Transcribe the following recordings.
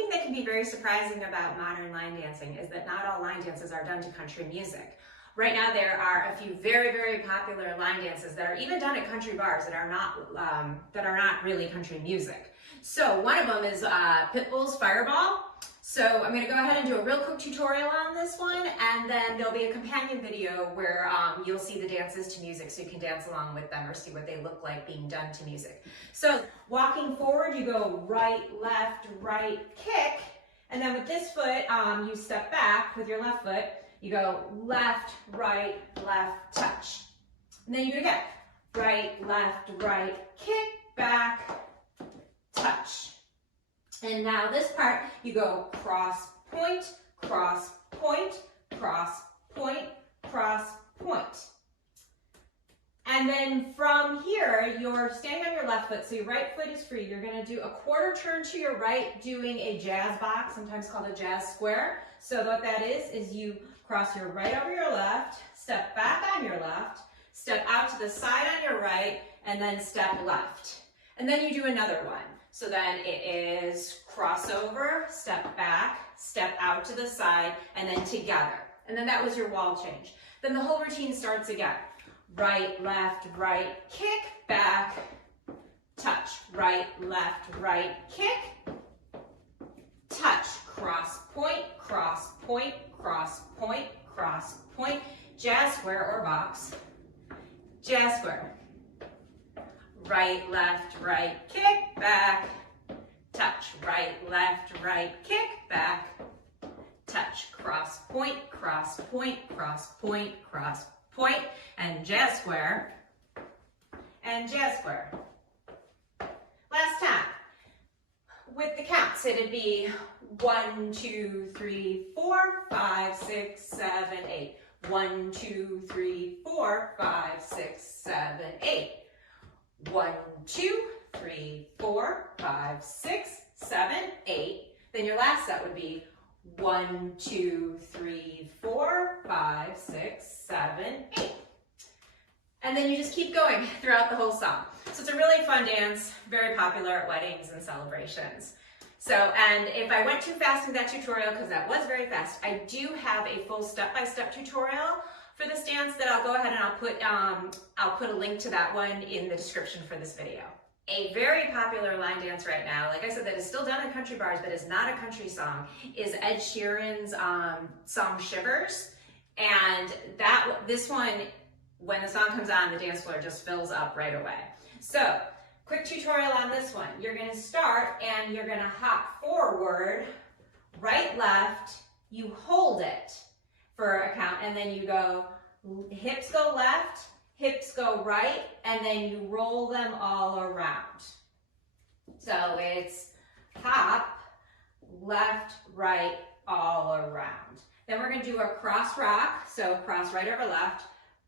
thing that can be very surprising about modern line dancing is that not all line dances are done to country music. Right now there are a few very, very popular line dances that are even done at country bars that are not really country music. So one of them is Pitbull's Fireball. So I'm going to go ahead and do a real quick tutorial on this one, and then there'll be a companion video where you'll see the dances to music so you can dance along with them or see what they look like being done to music. So walking forward, you go right, left, right, kick, and then with this foot, you step back with your left foot. You go left, right, touch. And then you do it again. Right, kick, back, touch. And now this part, you go cross, point, cross, point, cross, point, cross, point. And then from here, you're standing on your left foot, so your right foot is free. You're gonna do a quarter turn to your right, doing a jazz box, sometimes called a jazz square. So what that is you cross your right over your left, step back on your left, step out to the side on your right, and then step left. And then you do another one. So then it is crossover, step back, step out to the side, and then together. And then that was your wall change. Then the whole routine starts again. Right, kick, back, touch. Right, kick, touch. Cross, point, cross, point, cross, point, cross, point. Jazz square or box. Jazz square. Right, kick, back, touch. Right, kick, back, touch. Cross, point, cross, point, cross, point, cross, point, and jazz square, and jazz square. Last time. With the counts, it'd be 1, 2, 3, 4, 5, 6, 7, 8. 1, 2, 3, 4, 5, 6, 7, 8. 1, 2, 3, 4, 5, 6, 7, 8. Then your last set would be 1, 2, 3, 4, 5, 6, 7, 8. And then you just keep going throughout the whole song. So it's a really fun dance, very popular at weddings and celebrations. So, and if I went too fast in that tutorial, because that was very fast, I do have a full step-by-step tutorial for this dance that I'll go ahead and I'll put a link to that one in the description for this video. A very popular line dance right now, like I said, that is still done in country bars, but is not a country song, is Ed Sheeran's song Shivers. And this one, when the song comes on, the dance floor just fills up right away. So, quick tutorial on this one. You're gonna start and you're gonna hop forward, right, left, you hold it for a count, and then you go, hips go left, hips go right, and then you roll them all around. So it's hop, left, right, all around. Then we're gonna do a cross rock, so cross right over left,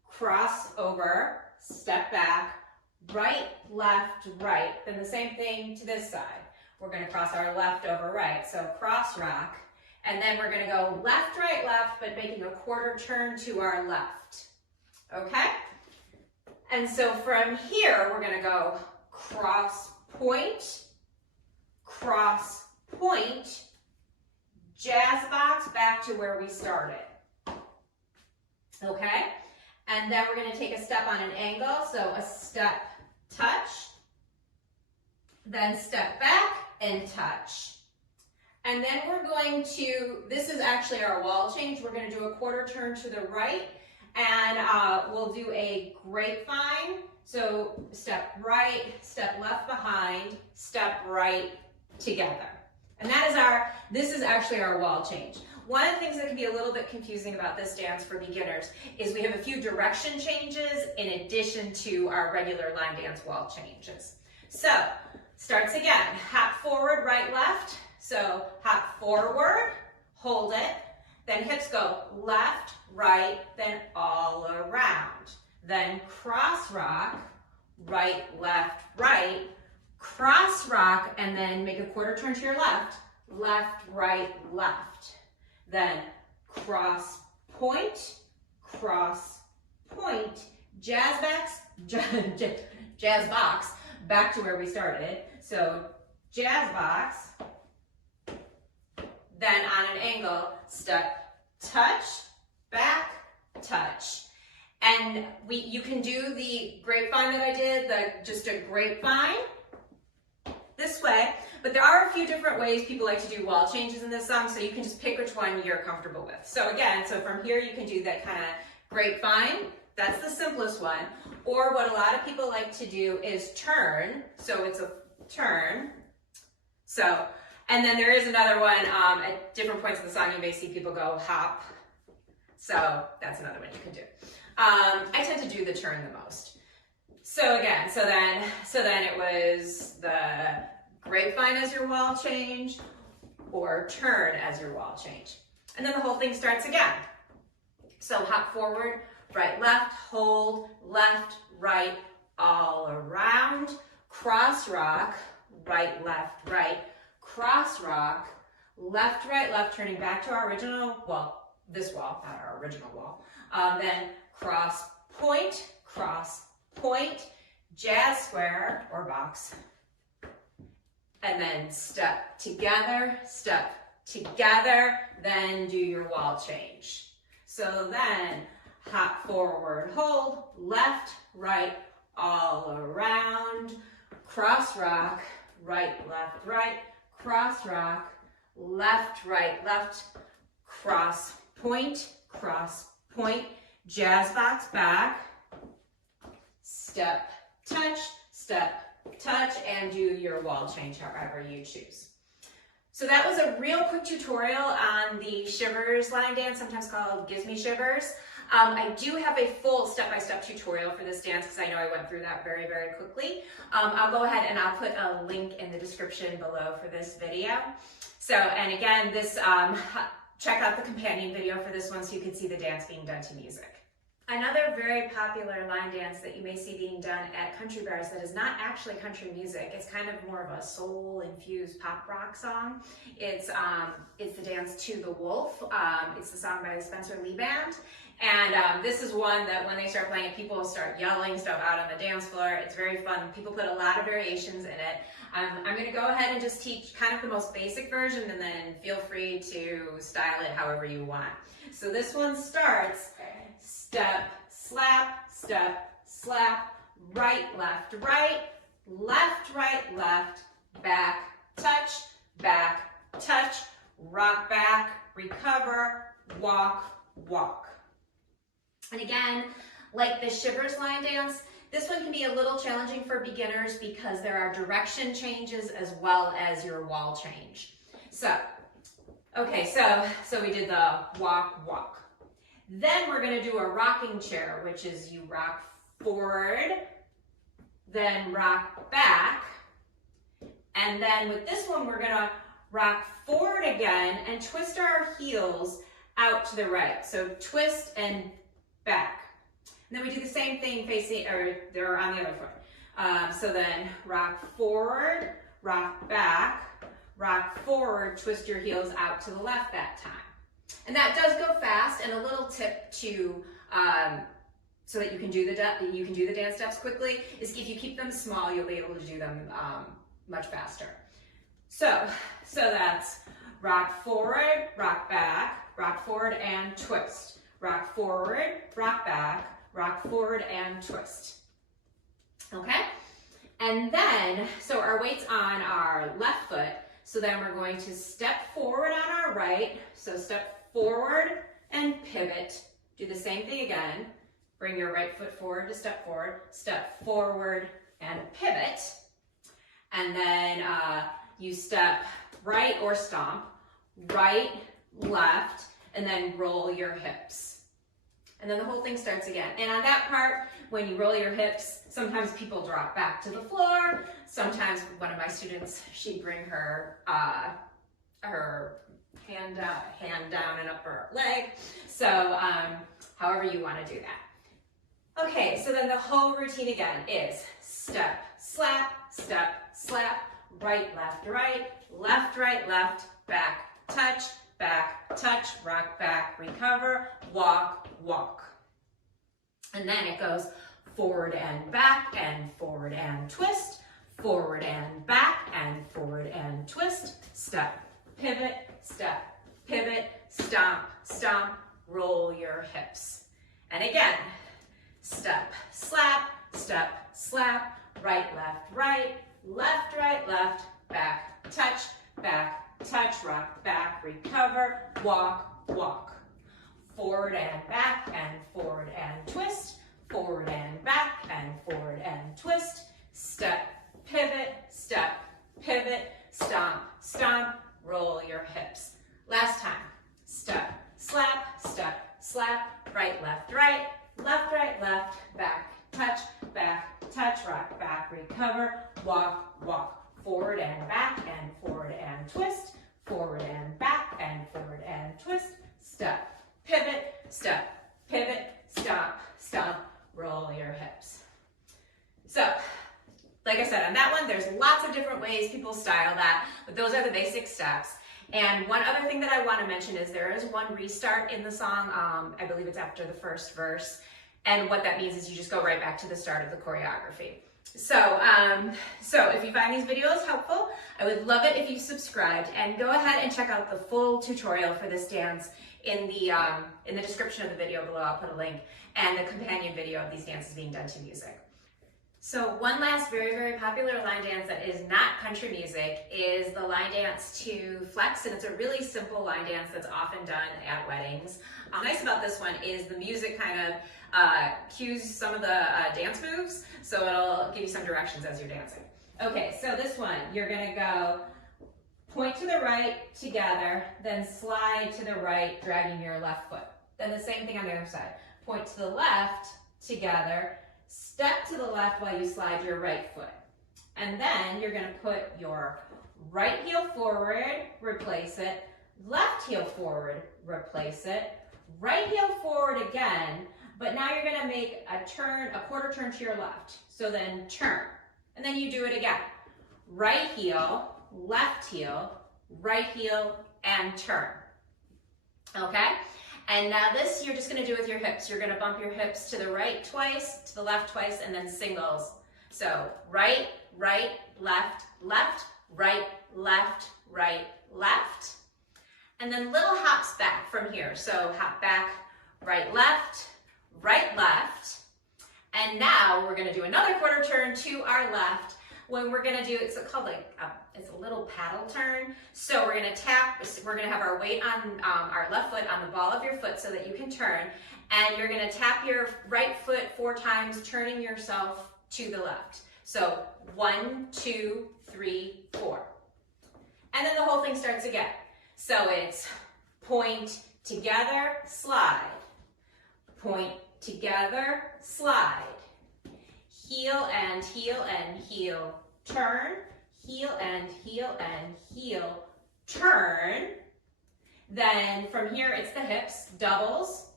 cross over, step back, right, left, right. Then the same thing to this side. We're gonna cross our left over right, so cross rock. And then we're gonna go left, right, left, but making a quarter turn to our left, okay? And so from here, we're gonna go cross, point, jazz box, back to where we started, okay? And then we're gonna take a step on an angle, so a step, touch, then step back and touch. And then we're going to, this is actually our wall change, we're gonna do a quarter turn to the right, and we'll do a grapevine. So step right, step left behind, step right together. And this is actually our wall change. One of the things that can be a little bit confusing about this dance for beginners is we have a few direction changes in addition to our regular line dance wall changes. So, starts again, hop forward, right, left. So, hop forward, hold it, then hips go left, right, then all around. Then cross rock, right, left, right, cross rock, and then make a quarter turn to your left, left, right, left. Then cross, point, jazz box, back to where we started. So jazz box, step, touch, back, touch. And you can do the grapevine that I did, just a grapevine this way, but there are a few different ways people like to do wall changes in this song, so you can just pick which one you're comfortable with. So again, from here you can do that kind of grapevine, that's the simplest one, or what a lot of people like to do is turn, so it's a turn. So, and then there is another one, at different points in the song you may see people go hop, so that's another one you can do. I tend to do the turn the most. So again, so then it was the grapevine as your wall change, or turn as your wall change. And then the whole thing starts again. So hop forward, right, left, hold, left, right, all around, cross rock, right, cross rock, left, right, turning back to our original, well, this wall, not our original wall. Then cross point, jazz square or box, and then step together, then do your wall change. So then hop forward, hold, left, right, all around, cross rock, right, cross rock, left, cross point, jazz box back, step, touch, and do your wall change however you choose. So that was a real quick tutorial on the Shivers line dance, sometimes called Gives Me Shivers. I do have a full step-by-step tutorial for this dance because I know I went through that very, very quickly. I'll go ahead and I'll put a link in the description below for this video. So, and again, check out the companion video for this one so you can see the dance being done to music. Another very popular line dance that you may see being done at country bars that is not actually country music, it's kind of more of a soul-infused pop rock song. It's the dance To the Wolf. It's the song by the Spencer Lee Band. And this is one that when they start playing it, people start yelling stuff out on the dance floor. It's very fun. People put a lot of variations in it. I'm going to go ahead and just teach kind of the most basic version, and then feel free to style it however you want. So this one starts step, slap, right, left, back, touch, rock back, recover, walk. And again, like the Shivers line dance, this one can be a little challenging for beginners because there are direction changes as well as your wall change. So, okay, so we did the walk. Then we're going to do a rocking chair, which is you rock forward, then rock back, and then with this one we're going to rock forward again and twist our heels out to the right. So twist and back. And then we do the same thing facing, or they're on the other foot. So then rock forward, rock back, rock forward, twist your heels out to the left that time. And that does go fast, and a little tip to, so that you can do the dance steps quickly, is if you keep them small, you'll be able to do them much faster. So that's rock forward, rock back, rock forward and twist. Rock forward, rock back, rock forward and twist. Okay? And then, so our weight's on our left foot, so then we're going to step forward on our right, so step forward and pivot. Do the same thing again. Bring your right foot forward to step forward and pivot. And then you step right or stomp, right, left, and then roll your hips. And then the whole thing starts again. And on that part, when you roll your hips, sometimes people drop back to the floor. Sometimes one of my students, she'd bring her hand down and up her leg. So however you want to do that. Okay, so then the whole routine again is step, slap, right, left, back, touch, rock back, recover, walk. And then it goes forward and back and forward and twist, forward and back and forward and twist, step, pivot, step, pivot, stomp, stomp, roll your hips. And again, step, slap, right, left, right, left, back, touch, rock, back, recover, walk, walk. Forward and back and forward and twist, forward and back and forward and twist, step, pivot, stomp, stomp, roll your hips. Last time, step, slap, right, left, back, touch, rock, back, recover, walk, walk, forward and back and forward and twist, forward and back and forward and twist, step, pivot, stomp, stomp, roll your hips. So, like I said, on that one, there's lots of different ways people style that, but those are the basic steps. And one other thing that I want to mention is there is one restart in the song. I believe it's after the first verse. And what that means is you just go right back to the start of the choreography. So if you find these videos helpful, I would love it if you subscribed, and go ahead and check out the full tutorial for this dance in the description of the video below. I'll put a link, and the companion video of these dances being done to music. So one last very, very popular line dance that is not country music is the line dance to Flex, and it's a really simple line dance that's often done at weddings. What's nice about this one is the music kind of cues some of the dance moves, so it'll give you some directions as you're dancing. Okay, so this one, you're gonna go point to the right together, then slide to the right, dragging your left foot. Then the same thing on the other side. Point to the left together, step to the left while you slide your right foot. And then you're gonna put your right heel forward, replace it, left heel forward, replace it, right heel forward again, but now you're gonna make a turn, a quarter turn to your left. So then turn, and then you do it again. Right heel, right heel, and turn. Okay? And now this you're just gonna do with your hips. You're gonna bump your hips to the right twice, to the left twice, and then singles. So right, left, right, left. And then little hops back from here. So hop back, right, left. And now we're gonna do another quarter turn to our left. When we're gonna do, it's called like, it's a little paddle turn. So we're gonna tap, we're gonna have our weight on our left foot on the ball of your foot so that you can turn. And you're gonna tap your right foot 4 times, turning yourself to the left. So 1, 2, 3, 4. And then the whole thing starts again. So it's point together, slide. Point together, slide. Heel and heel and heel, turn. Heel and heel and heel, turn. Then from here it's the hips, doubles.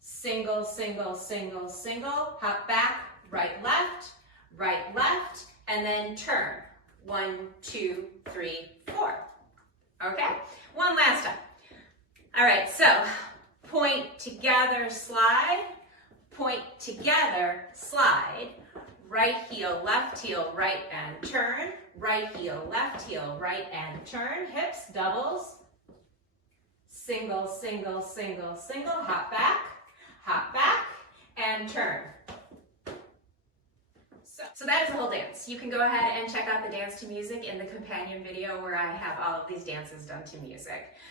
Single, single, single, single. Hop back, right, left, and then turn. 1, 2, 3, 4. Okay, one last time. All right, so point together, slide, point together, slide, right heel, right and turn, right heel, right and turn, hips, doubles, single, single, single, single, hop back, and turn. So that is the whole dance. You can go ahead and check out the dance to music in the companion video where I have all of these dances done to music.